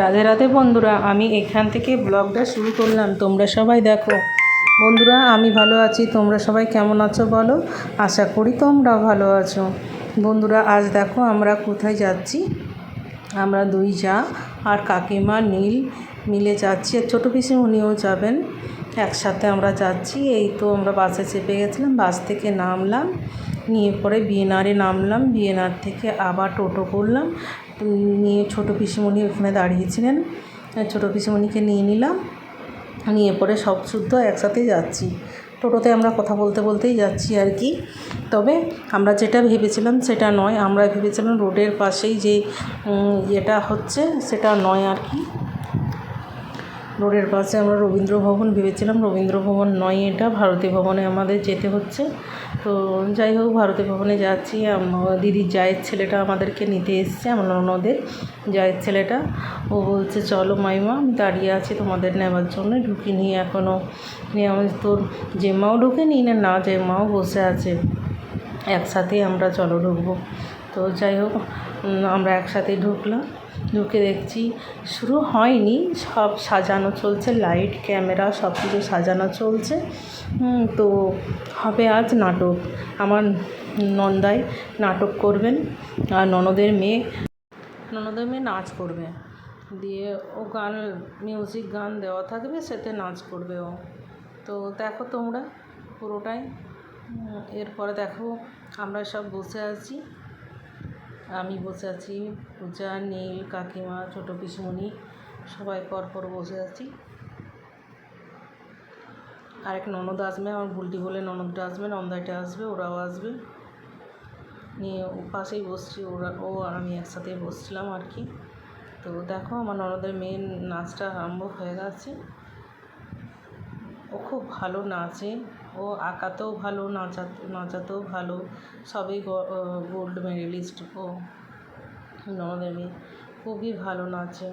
রাধে রাধে বন্ধুরা, আমি এখান থেকে ব্লগটা শুরু করলাম। তোমরা সবাই দেখো বন্ধুরা, আমি ভালো আছি। তোমরা সবাই কেমন আছো বলো? আশা করি তোমরাও ভালো আছো। বন্ধুরা, আজ দেখো আমরা কোথায় যাচ্ছি। আমরা দুই যা আর কাকিমা মিলে যাচ্ছি, আর ছোটো পিসিমণিও যাবেন। একসাথে আমরা যাচ্ছি। এই তো আমরা বাসে চেপে গেছিলাম, বাস থেকে নামলাম, নিয়ে পরে বিএনআরে নামলাম। বিএনআর থেকে আবার টোটো করলাম, নিয়ে ছোটো পিসিমণি ওখানে দাঁড়িয়েছিলেন, ছোটো পিসিমণিকে নিয়ে নিলাম। নিয়ে পরে সব শুদ্ধ একসাথেই যাচ্ছি। টোটোতে আমরা কথা বলতে বলতেই যাচ্ছি আর কি। তবে আমরা যেটা ভেবেছিলাম সেটা নয়। আমরা ভেবেছিলাম রোডের পাশেই যে ইয়েটা হচ্ছে সেটা নয় আর কি। রোডের পাশে আমরা রবীন্দ্র ভবন ভেবেছিলাম, রবীন্দ্র ভবন নয়, এটা ভারতী ভবনে আমাদের যেতে হচ্ছে। তো যাই হোক, ভারতী ভবনে যাচ্ছি। দিদির জায়ের ছেলেটা আমাদেরকে নিতে এসছে, আমার ননদের জায়ের ছেলেটা। ও বলছে চলো মাইমা, আমি দাঁড়িয়ে আছি তোমাদের নেওয়ার জন্য, ঢুকিনি এখনও। নিয়ে আমি তোর জেম্মাও ঢুকেনি না, জেম্মাও বসে আছে, একসাথেই আমরা চলো ঢুকবো। তো যাই হোক, আমরা একসাথেই ঢুকলাম। ঢুকে দেখছি শুরু হয়নি, সব সাজানো চলছে, লাইট ক্যামেরা সব কিছু সাজানো চলছে। তো হবে আজ নাটক। আমার নন্দাই নাটক করবেন, আর ননদের মেয়ে নাচ করবে। দিয়ে ও মিউজিক গান দেওয়া থাকবে, সেতে নাচ করবে ও। তো দেখো তোমরা পুরোটাই। এরপরে দেখো আমরা সব বসে আছি, আমি বসে আছি, পূজা, নীল, কাকিমা, ছোটো পিসমণি, সবাই পরপর বসে আছি। আরেক ননদ আসবে, আমার বুলটি বলে ননদটা আসবে, নন্দাইটা আসবে, ওরাও আসবে। নিয়ে পাশেই বসছি, ও আর আমি একসাথে বসছিলাম আর কি। তো দেখো আমার ননদের মেয়ের নাচটা আরম্ভ হয়ে গেছে। ও খুব ভালো নাচে, ও আঁকাতেও ভালো, নাচাতেও ভালো, সবই গোল্ড মেডেলিস্ট। ও ননদের মেয়ে খুবই ভালো নাচে।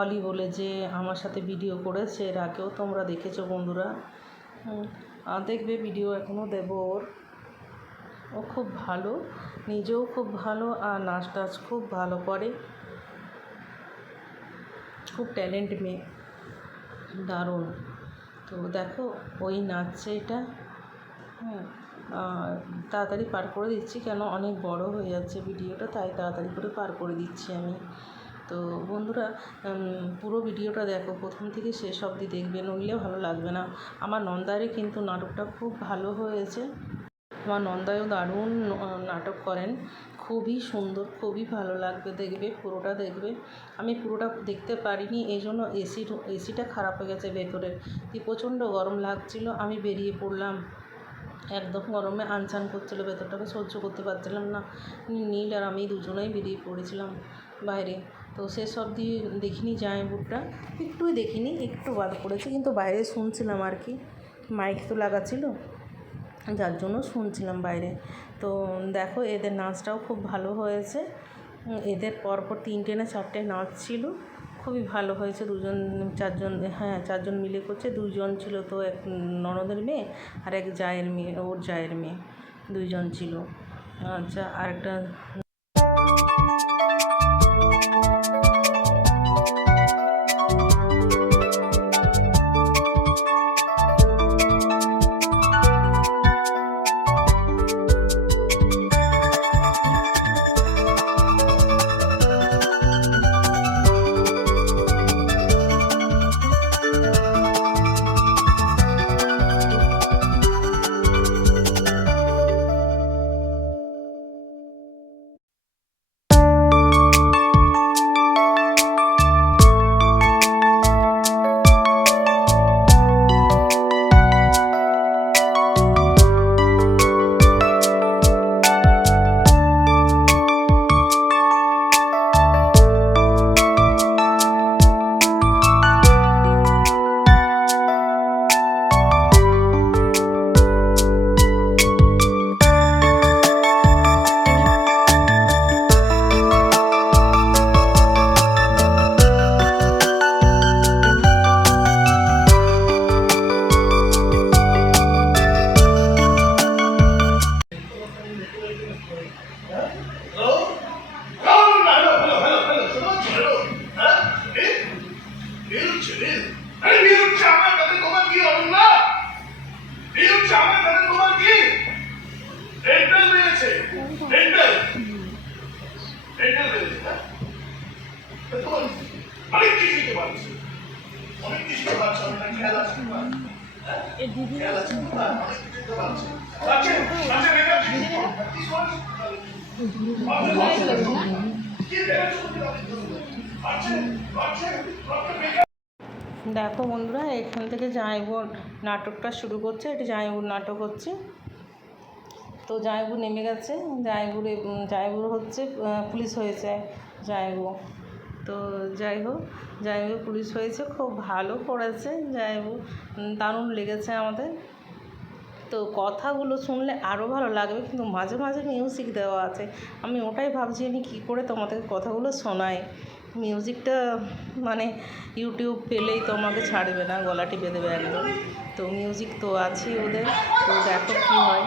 অলি বলে যে আমার সাথে ভিডিও করেছে, এর আগেও তোমরা দেখেছো বন্ধুরা, দেখবে ভিডিও এখনও দেবো ওর। ও খুব ভালো, নিজেও খুব ভালো, আর নাচ টাচ খুব ভালো করে, খুব ট্যালেন্ট মেয়ে, দারুণ। তো দেখো ওই নাচছে এটা। তাড়াতাড়ি পার করে দিচ্ছি, কেন অনেক বড় হয়ে যাচ্ছে ভিডিওটা, তাই তাড়াতাড়ি করে পার করে দিচ্ছি আমি। তো বন্ধুরা, পুরো ভিডিওটা দেখো, প্রথম থেকে শেষ অবধি দেখবে, নইলে ভালো লাগবে না। আমার নন্দারই কিন্তু নাটকটা খুব ভালো হয়েছে। আমার নন্দায়ও দারুণ নাটক করেন, খুবই সুন্দর, খুবই ভালো লাগবে, দেখবে পুরোটা দেখবে। আমি পুরোটা দেখতে পারিনি, এই জন্য এসিটা খারাপ হয়ে গেছে ভেতরের, প্রচণ্ড গরম লাগছিল, আমি বেরিয়ে পড়লাম। একদম গরমে আনচান করছিলো, ভেতরটাকে সহ্য করতে পারছিলাম না। নীল আর আমি দুজনেই বেরিয়ে পড়েছিলাম বাইরে। তো সেসব দিয়ে দেখিনি, জামাইবাবুটা একটুই দেখিনি, একটু বাদ পড়েছে, কিন্তু বাইরে শুনছিলাম আর কি, মাইক তো লাগা ছিল, যার জন্য শুনছিলাম বাইরে। তো দেখো এদের নাচটাও খুব ভালো হয়েছে। এদের পরপর 3টে না 4টে নাচ ছিল, খুবই ভালো হয়েছে। চারজন মিলে করছে। 2জন ছিল, তো এক ননদের মেয়ে আর এক জায়ের মেয়ে, ওর জায়ের মেয়ে, 2জন ছিল। আচ্ছা, আরেকটা অনেক কিছু শিখতে পারছি, অনেক কিছু শিখতে পারছি, অনেক খেলা শিখতে পারছি, খেলা শিখতে পারছি, অনেক কিছু শিখতে পারছি। আচ্ছা আচ্ছা বেটা কি করছ? কি ভেবেছো তুমি? আচ্ছা আচ্ছা বেটা। দেখো বন্ধুরা, এখান থেকে জামাইবাবুর নাটকটা শুরু করছে। এটি জামাইবাবুর নাটক হচ্ছে। তো জামাইবাবু নেমে গেছে। জামাইবাবু হচ্ছে পুলিশ হয়েছে জামাইবাবু। তো যাই হোক, জামাইবাবু পুলিশ হয়েছে, খুব ভালো করেছে জামাইবাবু, দারুণ লেগেছে আমাদের। তো কথাগুলো শুনলে আরও ভালো লাগবে, কিন্তু মাঝে মাঝে মিউজিক দেওয়া আছে। আমি ওটাই ভাবছি আমি কী করে তোমাদের কথাগুলো শোনাই। মিউজিকটা মানে ইউটিউব পেলেই তো আমাকে ছাড়বে না, গলা টিপে দেবে একদম। তো মিউজিক তো আছেই ওদের, তো দেখো কী হয়।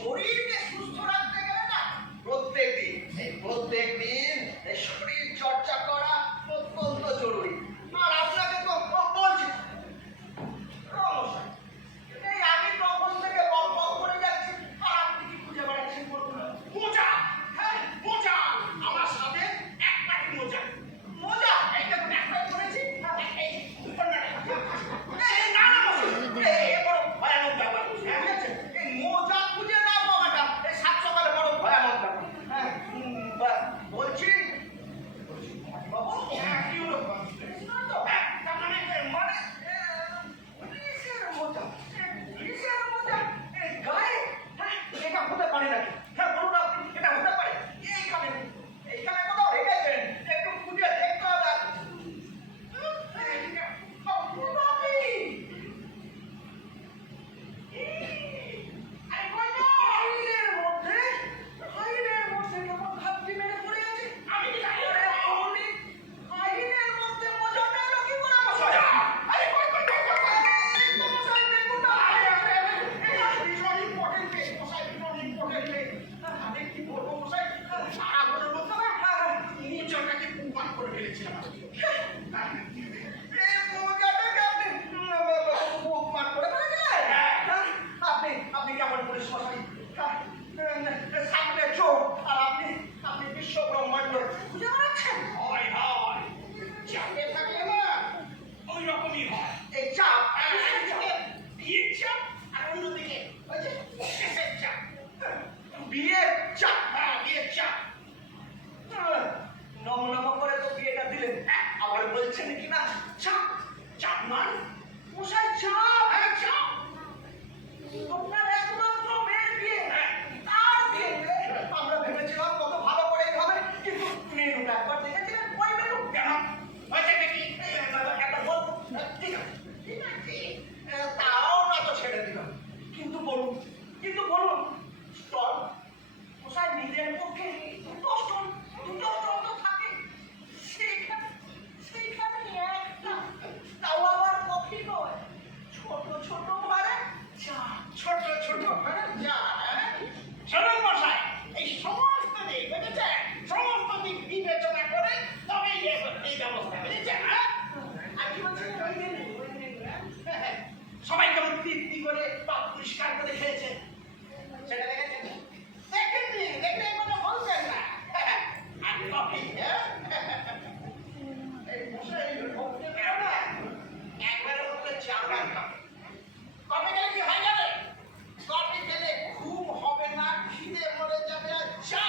শরীরকে সুস্থ রাখতে গেলে না প্রত্যেকদিন শরীর চর্চা করা অত্যন্ত এই মজাটাকে আপনি বুকমার্ক করে ফেলেছিলেন? আপনি কেমন করে শশাই সামনে চোখ আর আপনি বিশ্ব ব্রহ্মাণ্ড বুঝে বেড়াচ্ছেন? হয় হয় চাপে থাকলে না ওই রকমই হয় এই চাপ বিয়ের চাপ আর অন্যদিকে ওই যে শেষের চাপ বিয়ের চাপ বিয়ের চাপ নম করে তো বিয়েটা দিলেন আবার বলছেন কি না চাপ চাপ মান মশাই চাপ চাপ আপনার একমাত্র মেয়ের বিয়ে তার বিয়ে আমরা ভেবেছিলাম কত ভালো করেই হবে কিন্তু মেনুটা একবার দেখেছিলেন ওই মেনু কেন হয়েছে কি একটা বল ঠিক আছে ঠিক আছে তাও না তো ছেড়ে দিলাম কিন্তু বলুন স্টল মশাই নিজের পক্ষে দুটো স্টল তো থাকে সেইখানে একটা তাও আবার কফি নয় ছোট ভাড়া চা ছোট ভাড়া যা শোনেন মশাই এই সমস্ত দিক বুঝেছেন সমস্ত দিক বিবেচনা করে তবে এই ব্যবস্থা বুঝেছেন আর কি বলছেন সবাই কেমন তৃপ্তি করে বা পরিষ্কার করে খেয়েছে সেটা দেখেছেন দেখেননি কথা বলছেন না আর কফি এই মশাই ঢোকতে পারে না একবারের মধ্যে চা খান কফি খেলে কি হয়ে যাবে কফি খেলে ঘুম হবে না খিদে মরে যাবে আর চা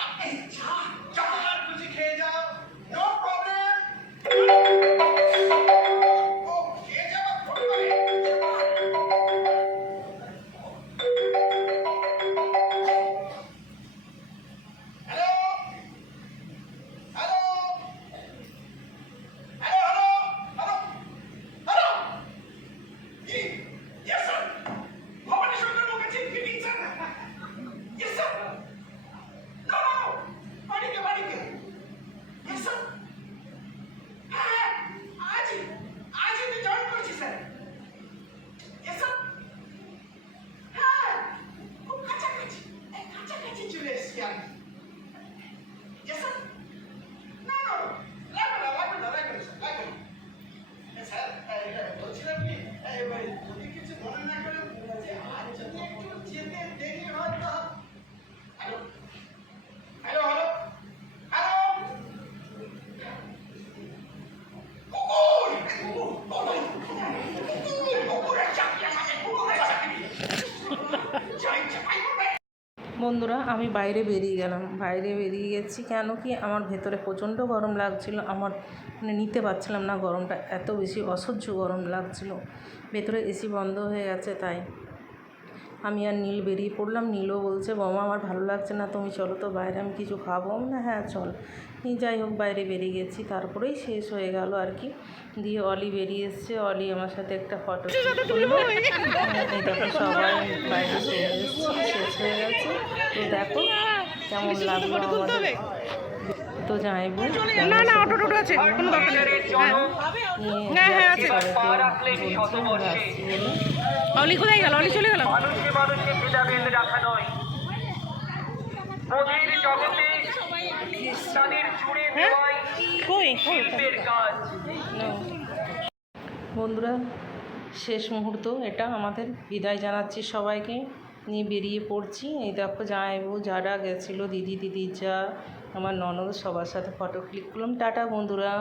চকলেট বুঝি খেয়ে যাও নো প্রবলেম ও খেয়ে যাওয়া ফোন করে hello hello hello hello hello yes sir Bhabani Shankar Mukherjee feeling sir yes sir no বাড়িতে ইয়েস স্যার হ্যাঁ আজই আমি জয়েন করছি স্যার ইয়েস স্যার হ্যাঁ খুব কাছাকাছি চলে এসেছি আমি ইয়েস স্যার না লাগবে না স্যার বলছিলাম কি যদি কিছু মনে না করেন যে আজ যদি একটু যেতে দেরি হয় তো হ্যালো হ্যালো হ্যালো হ্যালো বন্ধুরা আমি বাইরে বেরিয়ে গেলাম, বাইরে বেরিয়ে গেছি কেন কি আমার ভেতরে প্রচণ্ড গরম লাগছিল, আমার মানে নিতে পারছিলাম না গরমটা, এত বেশি অসহ্য গরম লাগছিল, ভেতরে এসি বন্ধ হয়ে গেছে। তাই আমি আর নীল বেরিয়ে পড়লাম। নীলও বলছে বৌমা আমার ভালো লাগছে না, তুমি চলো তো বাইরে, আমি কিছু খাবো না। হ্যাঁ চল। যাই হোক বাইরে বেরিয়ে গেছি, তারপরেই শেষ হয়ে গেল আর কি। দিয়ে অলি বেরিয়ে এসছে, অলি আমার সাথে একটা ফটো তুললো। এই দেখো সবাই বাইরে চলে এসেছি, শেষ হয়ে গেছে। তো দেখো কেমন লাগলো আমাদের। তো যাইবো না না অটো টোটো আছে কোনো দরকার নেই হ্যাঁ আছে অলি কোথায় গেল অলি চলে গেল মানুষকে মানুষকে ভেদাভেদ রাখা নয় মোদের জগতে তাদের জুড়ে দেওয়াই কই শিল্পের কাজ। বন্ধুরা শেষ মুহূর্ত এটা আমাদের, বিদায় জানাচ্ছি সবাইকে, নিয়ে বেরিয়ে পড়ছি। এই দেখো জামাইবু যারা গেছিলো, দিদি যা আমার ননদ, সবার সাথে ফটো ক্লিক করলাম। টাটা বন্ধুরা।